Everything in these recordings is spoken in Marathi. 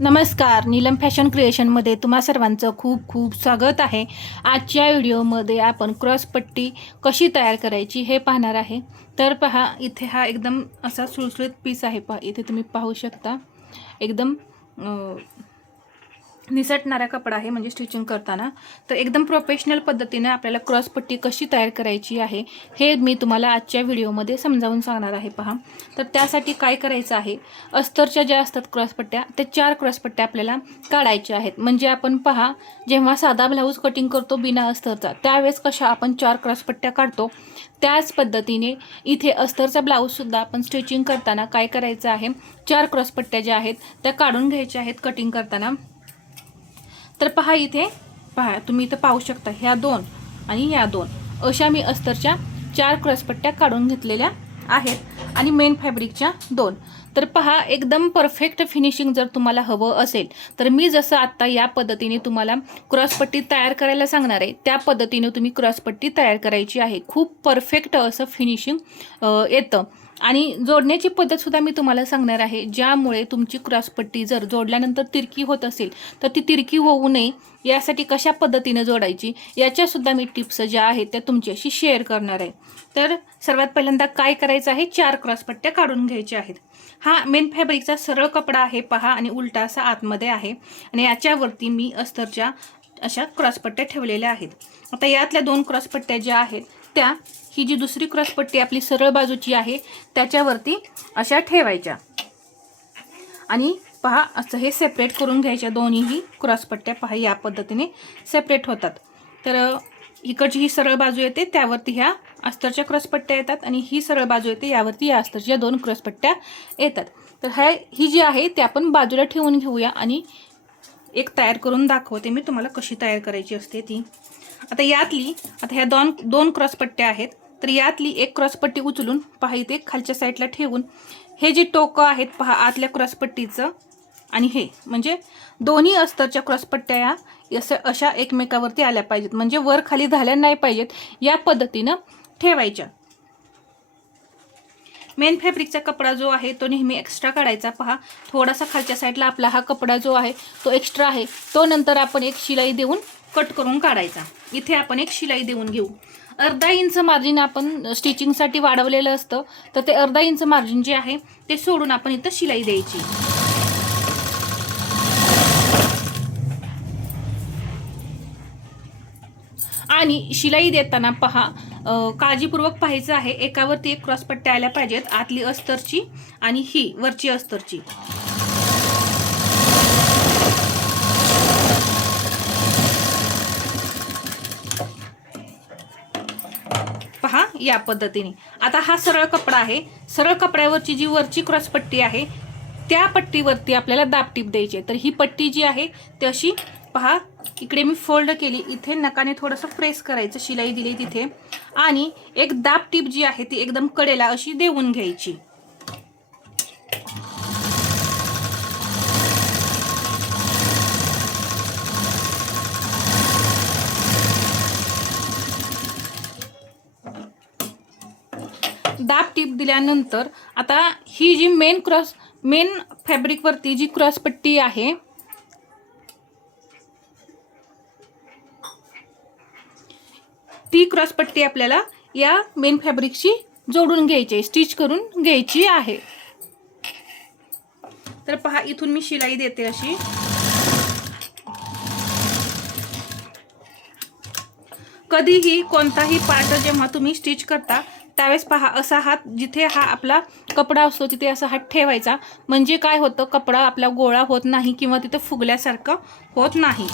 नमस्कार नीलम फॅशन क्रिएशनमध्ये तुम्हा सर्वांचं खूप खूप स्वागत आहे. आजच्या व्हिडिओमध्ये आपण क्रॉसपट्टी कशी तयार करायची हे पाहणार आहे. तर पहा इथे हा एकदम असा सुळसुळीत पीस आहे पहा इथे तुम्ही पाहू शकता. एकदम निसटणारा कपडा आहे म्हणजे स्टिचिंग करताना. तर एकदम प्रोफेशनल पद्धतीने आपल्याला क्रॉसपट्टी कशी तयार करायची आहे हे मी तुम्हाला आजच्या व्हिडिओमध्ये समजावून सांगणार आहे पहा. तर त्यासाठी काय करायचं आहे अस्तरच्या ज्या असतात क्रॉसपट्ट्या त्या चार क्रॉसपट्ट्या आपल्याला काढायच्या आहेत. म्हणजे आपण पहा जेव्हा साधा ब्लाऊज कटिंग करतो बिना अस्तरचा त्यावेळेस कशा आपण चार क्रॉसपट्ट्या काढतो त्याच पद्धतीने इथे अस्तरचा ब्लाऊजसुद्धा आपण स्टिचिंग करताना काय करायचं आहे चार क्रॉसपट्ट्या ज्या आहेत त्या काढून घ्यायच्या आहेत कटिंग करताना. तर पहा इथे पहा तुम्ही इथं पाहू शकता ह्या दोन आणि ह्या दोन. अशा मी अस्तरच्या चार क्रॉसपट्ट्या काढून घेतलेल्या आहेत आणि मेन फॅब्रिकच्या दोन. तर पहा एकदम परफेक्ट फिनिशिंग जर तुम्हाला हवं असेल तर मी जसं आत्ता या पद्धतीने तुम्हाला क्रॉसपट्टी तयार करायला सांगणार आहे त्या पद्धतीने तुम्ही क्रॉसपट्टी तयार करायची आहे. खूप परफेक्ट असं फिनिशिंग येतं. आणि जोडण्याची पद्धतसुद्धा मी तुम्हाला सांगणार आहे. ज्यामुळे तुमची क्रॉसपट्टी जर जोडल्यानंतर तिरकी होत असेल तर ती तिरकी होऊ नये. यासाठी कशा पद्धतीने जोडायची? याच्यासुद्धा मी टिप्स ज्या आहेत त्या तुमच्याशी शेअर करणार आहे. तर सर्वात पहिल्यांदा काय करायचं आहे? चार क्रॉसपट्ट्या काढून घ्यायच्या आहेत. हा मेन फॅब्रिकचा सरळ कपडा आहे पहा आणि उलटा असा आतमध्ये आहे. आणि याच्यावरती मी अस्तरच्या अशा क्रॉसपट्ट्या ठेवलेल्या आहेत. आता यातल्या दोन क्रॉसपट्ट्या ज्या आहेत त्या ही जी दुसरी क्रॉसपट्टी आपली सरळ बाजूची आहे त्याच्यावरती अशा ठेवायच्या. आणि पहा असं हे सेपरेट करून घ्यायच्या. दोन्हीही क्रॉसपट्ट्या पहा या पद्धतीने सेपरेट होतात. तर इकडची ही सरळ बाजू येते त्यावरती ह्या अस्तरच्या क्रॉसपट्ट्या येतात आणि ही सरळ बाजू येते यावरती या अस्तरच्या दोन क्रॉसपट्ट्या येतात. तर ह्या ही जी आहे ती आपण बाजूला ठेवून घेऊया आणि एक तयार करून दाखवते मी तुम्हाला कशी तयार करायची असते ती. आता यातली आता ह्या दोन दोन क्रॉसपट्ट्या आहेत. तर यातली एक क्रॉसपट्टी उचलून पहा इथे खालच्या साईडला ठेवून. हे जे टोकं आहेत पहा आतल्या क्रॉसपट्टीचं आणि हे. म्हणजे दोन्ही अस्तरच्या क्रॉसपट्ट्या या असं अशा एकमेकावरती आल्या पाहिजेत. म्हणजे वर खाली झाल्या नाही पाहिजेत या पद्धतीनं ठेवायच्या. मेन फॅब्रिकचा कपडा जो आहे तो नेहमी एक्स्ट्रा काढायचा. पहा थोडासा खालच्या साईडला आपला हा कपडा जो आहे तो एक्स्ट्रा आहे. तो नंतर आपण एक शिलाई देऊन कट करून काढायचा. इथे आपण एक शिलाई देऊन घेऊ. अर्धा इंच मार्जिन आपण स्टिचिंगसाठी वाढवलेलं असतं. तर ते अर्धा इंच मार्जिन जे आहे ते सोडून आपण इथं शिलाई द्यायची. आणि शिलाई देताना पहा काळजीपूर्वक पाहायचं आहे एकावरती एक क्रॉसपट्ट्या आल्या पाहिजेत. आतली अस्तरची आणि ही वरची अस्तरची पहा या पद्धतीने. आता हा सरळ कपडा आहे. सरळ कपड्यावरची जी वरची क्रॉस पट्टी आहे त्या पट्टीवरती आपल्याला दाबटीप द्यायची आहे. तर ही पट्टी जी आहे ती अशी पहा इकडे मी फोल्ड केली. इथे नकाने थोडंसं प्रेस करायचं शिलाई दिली तिथे. आणि एक दाब टीप जी आहे ती एकदम कडेला अशी देऊन घ्यायची. दाब टीप दिल्यानंतर आता ही जी मेन क्रॉस मेन फॅब्रिकवरती जी क्रॉसपट्टी आहे ती क्रॉसपट्टी आपल्याला या मेन फॅब्रिकशी जोडून घ्यायची आहे स्टिच करून घ्यायची आहे. तर पहा इथून मी शिलाई देते अशी. कधीही कोणताही पार्ट जेव्हा तुम्ही स्टिच करता त्यावेळेस पहा असा हात जिथे हा आपला कपडा असतो तिथे असा हात ठेवायचा म्हणजे काय होतं कपडा आपला गोळा होत नाही किंवा तिथे फुगल्यासारखं होत नाही.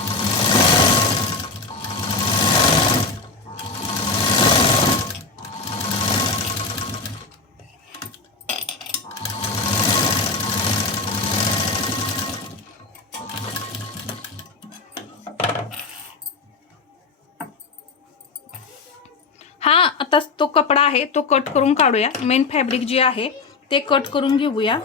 हा आता तो कपडा आहे तो कट करून काढूया. मेन फॅब्रिक जे आहे ते कट करून घेऊया.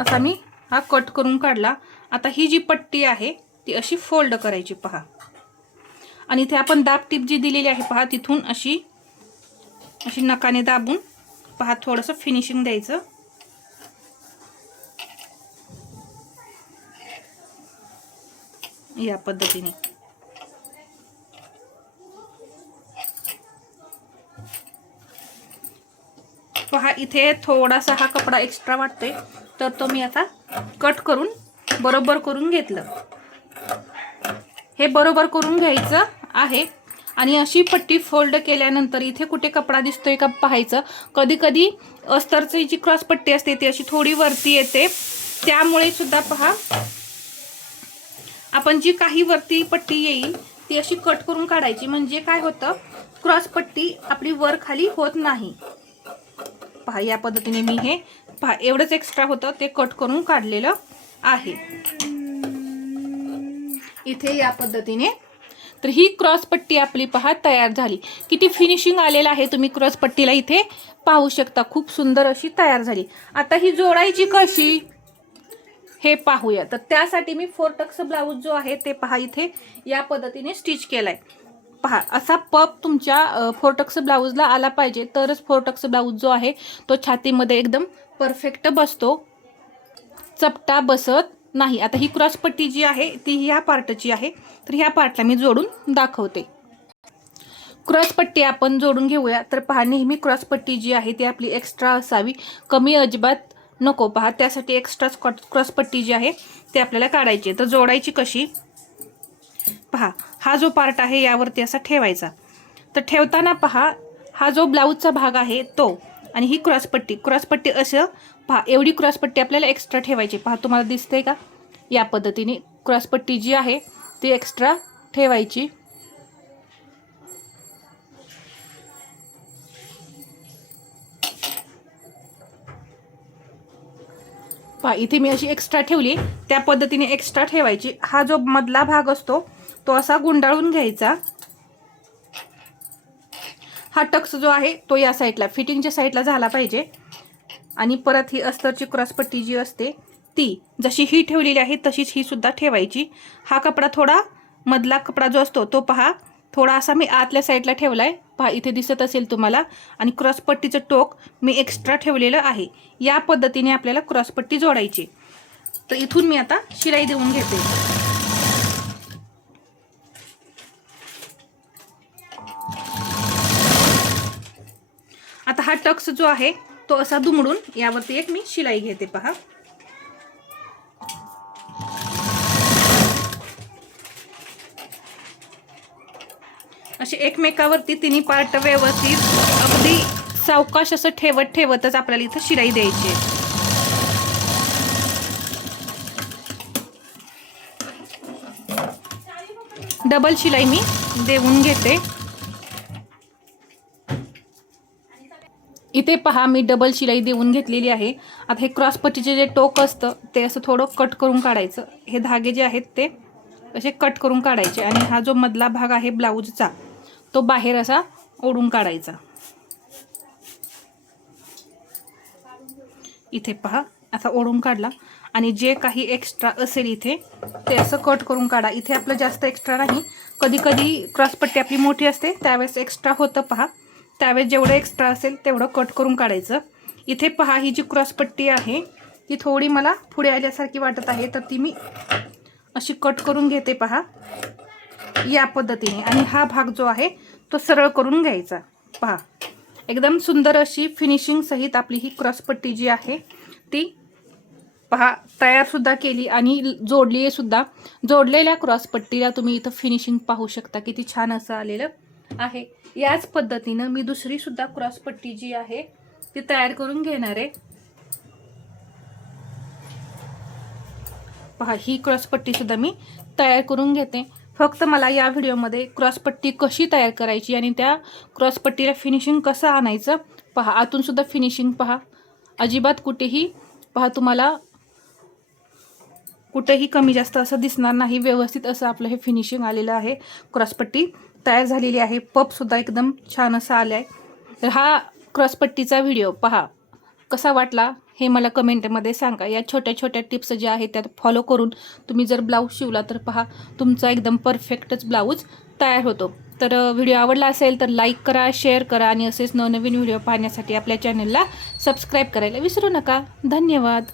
असा मी हा कट करून काढला. आता ही जी पट्टी आहे ती अशी फोल्ड करायची पहा. आणि इथे आपण दाब टीप जी दिलेली आहे पहा तिथून अशी अशी नकाने दाबून पहा थोडंसं फिनिशिंग द्यायचं. या पद्धतीने. पहा इथे थोडासा हा कपडा एक्स्ट्रा वाटतोय तर तो मी आता कट करून बरोबर करून घेतलं. हे बरोबर करून घ्यायचं आहे. आणि अशी पट्टी फोल्ड केल्यानंतर इथे कुठे कपडा दिसतोय का पाहायचं. कधी कधी अस्तरची जी क्रॉस पट्टी असते ती अशी थोडी वरती येते. त्यामुळे सुद्धा पहा. आपण जी काही वरती पट्टी येईल ती अशी कट करून काढायची. म्हणजे काय होतं? क्रॉस पट्टी आपली वर खाली होत नाही. पहा या पद्धतीने मी हे पहा एवढंच एक्स्ट्रा होतं. ते कट करून काढलेलं आहे. इथे या पद्धतीने तर ही क्रॉस पट्टी आपली पहा तयार झाली. किती फिनिशिंग आलेलं आहे तुम्ही क्रॉस पट्टीला इथे पाहू शकता. खूप सुंदर अशी तयार झाली. आता ही जोडायची कशी हे पाहूया. तर त्यासाठी मी फोरटक्स ब्लाऊज जो आहे ते पहा इथे या पद्धतीने स्टिच केलाय. पहा असा पप तुमच्या अ, फोरटक्स ब्लाऊजला आला पाहिजे. तरच फोरटक्स ब्लाऊज जो आहे तो छातीमध्ये एकदम परफेक्ट बसतो. चपटा बसत. नाही आता ही क्रॉसपट्टी जी आहे ती ह्या पार्टची आहे. तर ह्या पार्टला मी जोडून दाखवते. क्रॉस पट्टी आपण जोडून घेऊया. तर पहा नेहमी क्रॉसपट्टी जी आहे ती आपली एक्स्ट्रा असावी. कमी अजिबात नको पहा. त्यासाठी एक्स्ट्रा क्रॉसपट्टी जी आहे ती आपल्याला काढायची आहे. तर जोडायची कशी? पहा हा जो पार्ट आहे यावरती असा ठेवायचा. तर ठेवताना पहा हा जो ब्लाऊजचा भाग आहे तो आणि ही क्रॉसपट्टी क्रॉसपट्टी असं पहा एवढी क्रॉसपट्टी आपल्याला एक्स्ट्रा ठेवायची. पहा तुम्हाला दिसतंय का? या पद्धतीने क्रॉसपट्टी जी आहे ती एक्स्ट्रा ठेवायची. पहा इथे मी अशी एक्स्ट्रा ठेवली. त्या पद्धतीने एक्स्ट्रा ठेवायची. हा जो मधला भाग असतो तो असा गुंडाळून घ्यायचा. हा टक्स जो आहे तो या साईडला फिटिंगच्या साईडला झाला पाहिजे. आणि परत ही अस्तरची क्रॉसपट्टी जी असते ती जशी ही ठेवलेली आहे तशीच ही सुद्धा ठेवायची. हा कपडा थोडा मधला कपडा जो असतो तो पहा. थोडा असा मी आतल्या साईडला ठेवला आहे पहा इथे दिसत असेल तुम्हाला. आणि क्रॉसपट्टीचं टोक मी एक्स्ट्रा ठेवलेलं आहे. या पद्धतीने आपल्याला क्रॉसपट्टी जोडायची. तर इथून मी आता शिलाई देऊन घेते. हा टक्स जो आहे तो असा दुमडून यावरती एक मी शिलाई घेते पहा. असे एकमेकावरती तिन्ही पार्ट व्यवस्थित अगदी सावकाश असं ठेवत ठेवतच आपल्याला इथं शिलाई द्यायची आहे. डबल शिलाई मी देऊन घेते. इथे पहा मी डबल शिलाई देऊन घेतलेली आहे. आता हे क्रॉसपट्टीचे जे टोक असतं ते असं थोडं कट करून काढायचं. हे धागे जे आहेत ते असे कट करून काढायचे. आणि हा जो मधला भाग आहे ब्लाऊजचा तो बाहेर असा ओढून काढायचा. इथे पहा असा ओढून काढला. आणि जे काही एक्स्ट्रा असेल इथे ते असं कट करून काढा. इथे आपलं जास्त एक्स्ट्रा नाही. कधी कधी क्रॉसपट्टी आपली मोठी असते त्यावेळेस एक्स्ट्रा होतं पहा. त्यावेळेस जेवढं एक्स्ट्रा असेल तेवढं कट करून काढायचं. इथे पहा ही जी क्रॉसपट्टी आहे ती थोडी मला पुढे आल्यासारखी वाटत आहे तर ती मी अशी कट करून घेते पहा. या पद्धतीने. आणि हा भाग जो आहे तो सरळ करून घ्यायचा. पहा. एकदम सुंदर अशी फिनिशिंग सहित आपली ही क्रॉसपट्टी जी आहे ती पहा तयारसुद्धा केली आणि जोडली आहे सुद्धा. जोडलेल्या क्रॉसपट्टीला तुम्ही इथं फिनिशिंग पाहू शकता. किती छान असं आलेलं. आहे. याच पद्धतीनं मी दुसरी सुद्धा क्रॉसपट्टी जी आहे ती तयार करून घेणार आहे. पहा ही क्रॉसपट्टीसुद्धा मी तयार करून घेते. फक्त मला या व्हिडिओमध्ये क्रॉसपट्टी कशी तयार करायची आणि त्या क्रॉसपट्टीला फिनिशिंग कसं आणायचं पहा आतून सुद्धा फिनिशिंग पहा. अजिबात कुठेही पहा तुम्हाला कुठेही कमी जास्त असं दिसणार नाही व्यवस्थित असं आपलं हे फिनिशिंग आलेलं आहे क्रॉसपट्टी तयार झालेली आहे. पपसुद्धा एकदम छान असा आला आहे तर हा क्रॉसपट्टीचा व्हिडिओ पहा. कसा वाटला हे मला कमेंटमध्ये सांगा. या छोट्या छोट्या टिप्स ज्या आहेत त्या फॉलो करून तुम्ही जर ब्लाऊज शिवला तर पहा तुमचा एकदम परफेक्टच ब्लाऊज तयार होतो. तर व्हिडिओ आवडला असेल तर लाईक करा शेअर करा आणि असेच नवनवीन व्हिडिओ पाहण्यासाठी आपल्या चॅनलला सबस्क्राईब करायला विसरू नका. धन्यवाद.